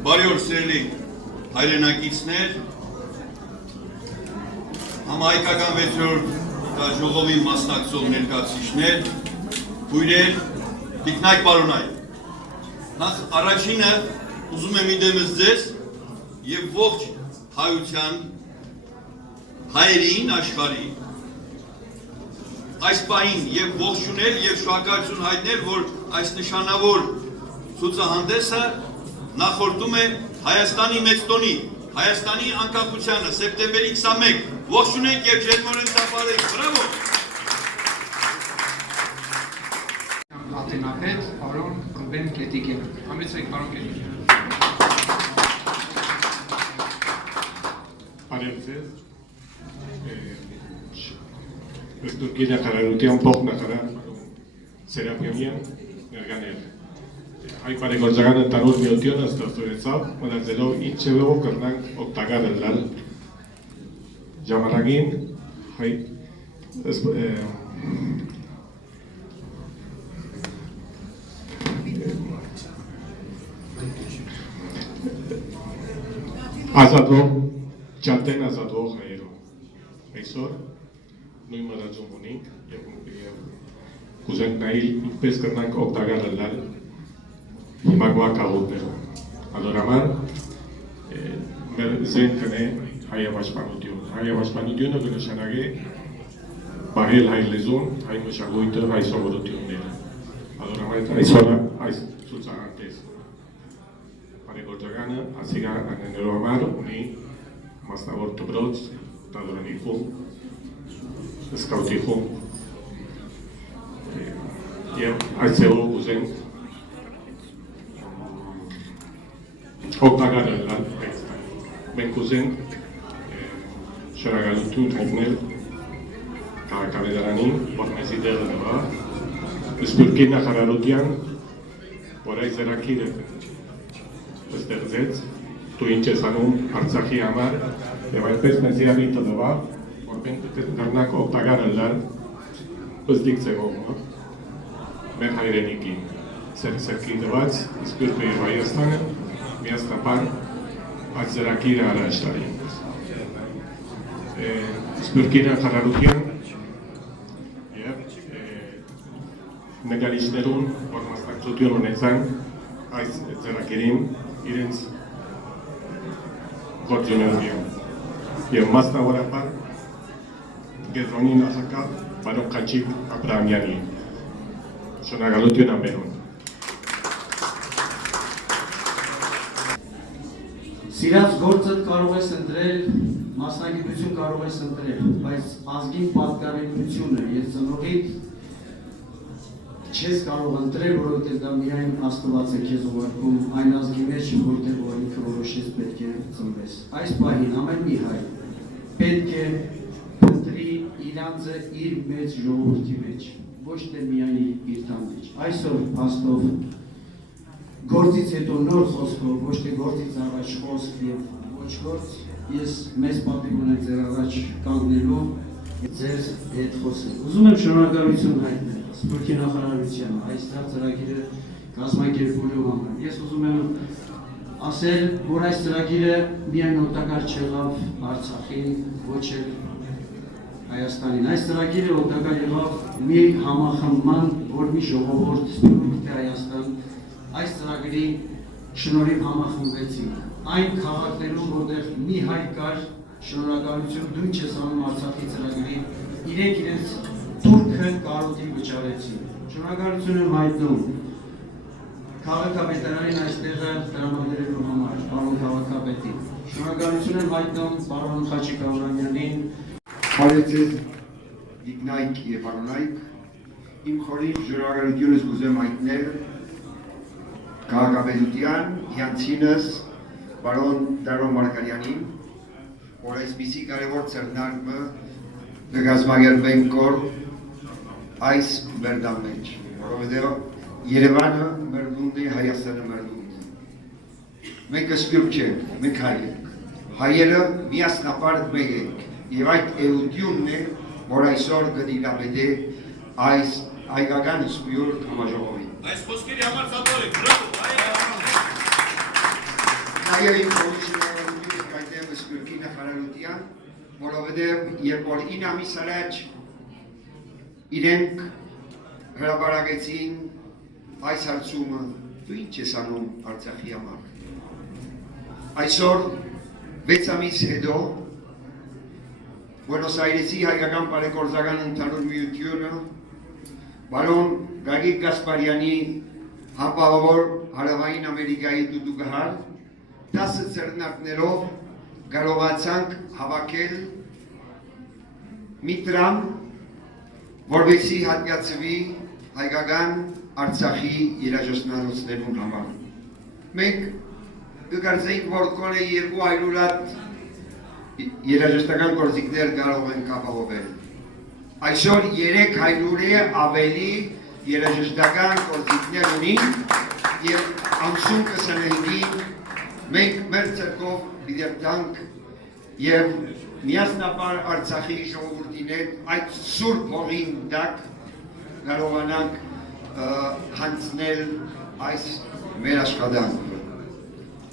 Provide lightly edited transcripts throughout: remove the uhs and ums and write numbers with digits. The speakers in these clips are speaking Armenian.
Բարի օր սիրելի հայրենակիցներ, համահայկական 6-րդ ժողովի մասնակցող ներկայացուցիչներ, քույրեր, տիկնայք, պարոնայք։ Նախ առաջինը ուզում եմ իդեմս ձեզ եւ ողջ հայության հայերին աշխարհի այս պահին եւ ողջունել եւ շնորհակալություն հայտնել, որ այս նշանավոր ցուցահանդեսը նախորդում է Հայաստանի մեծ տոնի, Հայաստանի անկախությանը, սեպտեմբերի 21, ողջունենք եւ ջերմորեն ծափարենք, բրավո։ Ատենապետ, պարոն Ռուբեն Կետիկյան, համեցեք պարոն Կետիկյան։ Բարև ձեզ, Թուրքիի նախարարության փոխնախարար Սերապյոնյան ներկաներ։ Հայ բարեգործականը տանուր միությունը ստեղծվեցավ, մտածելով ինչ ձևով կրնանք օգտակար լալ ժամանակին հայ ազատվող, ճարտեն ազատվող հայերով։ Այսօր նույն մտածում ունենք եւ կուզենք նայել ինչպես կրնանք օգտակար լալ հիմակվա կաղուտներով։ ಅದರ մեր զենքն է հայապաշտպանություն։ Հայապաշտպանությունը կնշանակի բարել հայ լեզուն, հայ մշակույթը, հայ սովորությունները։ ಅದರ այսօր այս ցուցահանդես բարեգործականը ասիգա աններով համար ունի մասնավոր դպրոց, տադորանի խումբ, սկաուտի խումբ եւ այսօր ուզենք օգտակար լալ մենք ուզենք շնորհակալություն հայտնել քաղաքավեդարանին, որ մեզի դերը նվա, Սփյուռքի նախարարության, որ այս զրակիրը ստեղծեց, դու ինչ ես անում Արցախի համար եւ այդպես մեզի առիթը նվա, որ մենք կրնանք օգտակար լալ բզդիկ ձևով, մեր հայրենիքին, սերքի նված, Սփյուռքի եւ Հայաստանը միասնապար այս զրակիրը առաջ տարի։ Սփյուռքի նախարարության եւ նկարիչներուն, որ մասնակցություն ունեցան այս զրակիրին իրենց գործունեությամբ եւ մասնավորապես Գեզոնի նախագահ պարոն Խաչիկ Աբրահամյանի շնորհակալություն ամենուն։ Սիրած գործդ կարող ես ընտրել, մասնագիտություն կարող ես ընտրել, բայց ազգին պատկանելությունը եւ ծնողիդ չես կարող ընտրել, որովհետեւ դա միայն Աստված է քեզ ուղարկում այն ազգի մեջ, որտեղ որ ինքը որոշեց պետք է ծնվես։ Այս պահին ամեն մի հայ պետք է ընտրի իրանցը իր մեծ ժողովրդի մեջ, ոչ թե միայն իր տան մեջ։ Այսօր փաստով գործից հետո նոր խոսքով, ոչ թե գործից առաջ խոսք եւ ոչ գործ, ես մեծ պատիվ ունեմ ձեր առաջ կանգնելու ձեր հետ խոսել։ Ուզում եմ շնորհակալություն հայտնել Սփյուռքի նախարարությանը այս ծրագիրը կազմակերպելու համար։ Ես ուզում եմ ասել, որ այս ծրագիրը միայն օգտակար չեղավ Արցախին, ոչ էլ Հայաստանին։ Այս ծրագիրը օգտակար եղավ մի համախմբման, որ մի ժողովուրդ Սփյուռքի Հայաստան այս ծրագրի շնորհիվ համախմբվեցին։ Այն քաղաքներում, որտեղ մի հայ կար, շնորհակալություն դու ինչ ես անում Արցախի ծրագրի, իրենց թուրքը կարոտի վճարեցին։ Շնորհակալություն եմ հայտնում քաղաքապետարանին այստեղը տրամադրելու համար, պարոն քաղաքապետին։ Շնորհակալություն եմ հայտնում պարոն Խաչիկ Աբրահամյանին։ Բարև ձեզ, տիկնայք եւ պարոնայք, իմ խորին շնորհակալությունս կուզեմ հայտնել քաղաքապետության հյանցինս պարոն Դարոն Մարգարյանին, որ այսպիսի կարևոր ձեռնարկը կկազմակերպենք այս վերդան մեջ, որովհետև Երևանը մեր դունդն է, Հայաստանը մեր դունդն է։ Մենք սփյուռք չենք, մենք հայ ենք։ Հայերը միասնապար մեկ ենք, եւ այդ էությունն է, որ այսօր կդիրապետե այս հայկական սփյուռք համաժողովին։ Այս խոսքերի համար ծափարեք, բրավո, Գարիային կողմիշնորհալություն կայտեմ սպյուրքի նախարարության, որովհետև երբ որ 9 ամիս առաջ իրենք հրապարակեցին այս հարցումը, դու ինչ ես անում Արցախի համար։ Այսօր 6 ամիս հետո Բուենոս Այրեսի հայկական բարեգործական ընդհանուր միությունը բարոն Գագիկ Գասպարյանի համբավավոր Հարավային Ամերիկայի դուդուկահար 10 ձեռնարկներով կարողացանք հավաքել մի տրամ, որպեսզի հատկացվի հայկական Արցախի երաժշտությունների համար։ Մենք կկարծեինք, որ կոնե 200 հատ երաժշտական գործիքներ կարող ենք ապահովել։ Այսօր 300-ը ավելի երաժշտական գործիքներ ունենք եւ ամսում կսանելի մենք մեր ցերկով դիտանք եւ միասնաբար Արցախի ժողովրդին այդ սուրբ հողին դակ կարողանանք հանձնել այս մեր աշխատանքը։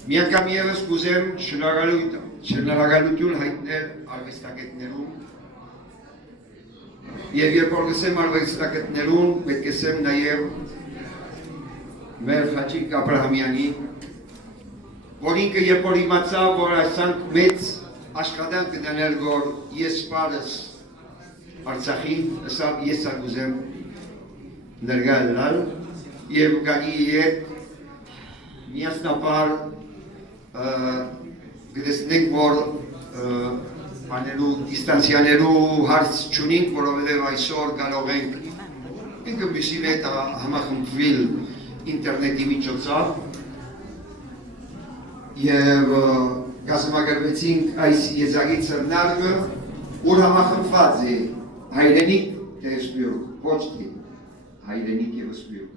Մի անգամ եւս կուզեմ շնորհակալություն հայտնել արվեստագետներուն եւ երբ որ գսեմ արվեստագետներուն պետք է ասեմ նաեւ մեր Խաչիկ Աբրահամյանին, որ ինքը երբ որ իմացավ, որ այսանք մեծ աշխատանք կդանել, որ ես պարս Արցախին, ասավ ես ագուզեմ ներգայացնել եւ գալի հետ միասնաբար գտեսնենք, որ անելու դիստանցիաներու հարց չունենք, որովհետեւ այսօր կարող ենք ինքը մյուսի հետ համախմբվել ինտերնետի միջոցով եւ կազմակերպեցինք այս եզակի ծրնարգը, որ համախմբված է հայրենիք եւ սպյուրք, ոչ թե հայրենիք եւ սպյուրք։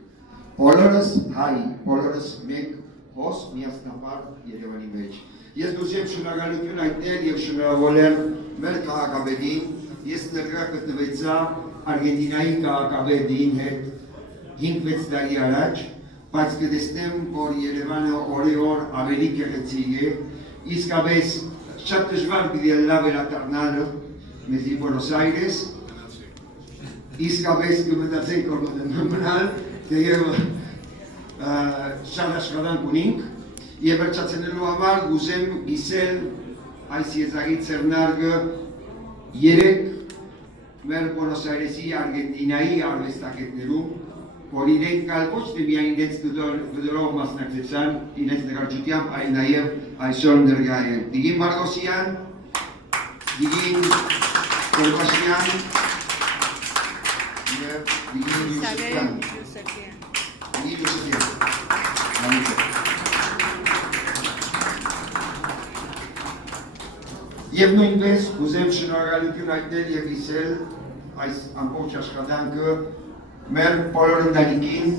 Բոլորս հայ, բոլորս մենք հոս միասնաբար Երևանի մեջ։ Ես դուզեմ շնորհակալություն հայտնել եւ շնորհավորել մեր քաղաքապետին, ես ներկա գտնվեցա Արգենտինայի քաղաքապետին հետ 5-6 տարի առաջ, բայց կտեսնեմ, որ Երևանը օրի-օր ավելի գեղեցիկ է, իսկապես շատ դժվար պիտի լավ վերադառնալ մեզի Բուենոս Այրես, իսկապես կմտածենք, որ մնալ, թեև շատ աշխատանք ունենք, եւ վերջացնելու համար ուզեմ գիսել այս եզակի ծրնարգը 3 մեր Բուենոս Այրեսի Արգենտինայի արվեստագետներում, որ իրենք կալ ոչ թե միայն իրենց դրող մասնակցեցան իրենց նկարչությամբ, այլ նաև այսօր ներկա են Դիգին Մարգոսյան, Դիգին Կորբաշյան եւ Դիգին Յուսեփյան։ Եվ նույնպես ուզեմ շնորհակալություն հայտնել եւ իսել այս ամբողջ աշխատանքը մեր բոլոր ընտանիքին,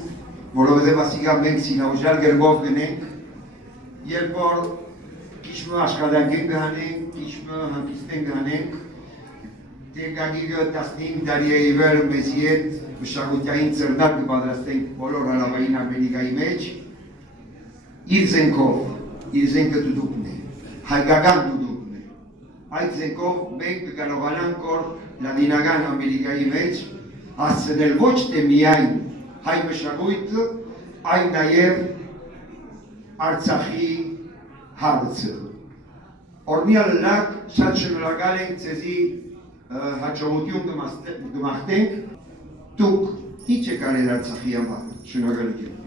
որովհետև ասիկա մենք սինաուժար գերբով գնենք, երբ որ քիչմը աշխատանքեն գանենք, քիչմը հանգիստեն գանենք, դե Գագիկը 15 տարի է իվեր մեզի հետ մշակութային ծրնակ կպատրաստենք բոլոր Հարավային Ամերիկայի մեջ, իր զենքը դուդուկն է, հայկական դուդուկն է, այդ զենքով մենք կկարողանանք որ Լատինական Ամերիկայի մեջ հասցնել ոչ թե միայն հայ մշակույթը, այլ նաև Արցախի հարցը։ Օրնյալ լակ շատ շնորհակալ ենք ձեզի հաջողություն կմաղթենք, դուք ինչ եք արել Արցախի համար, շնորհակալություն։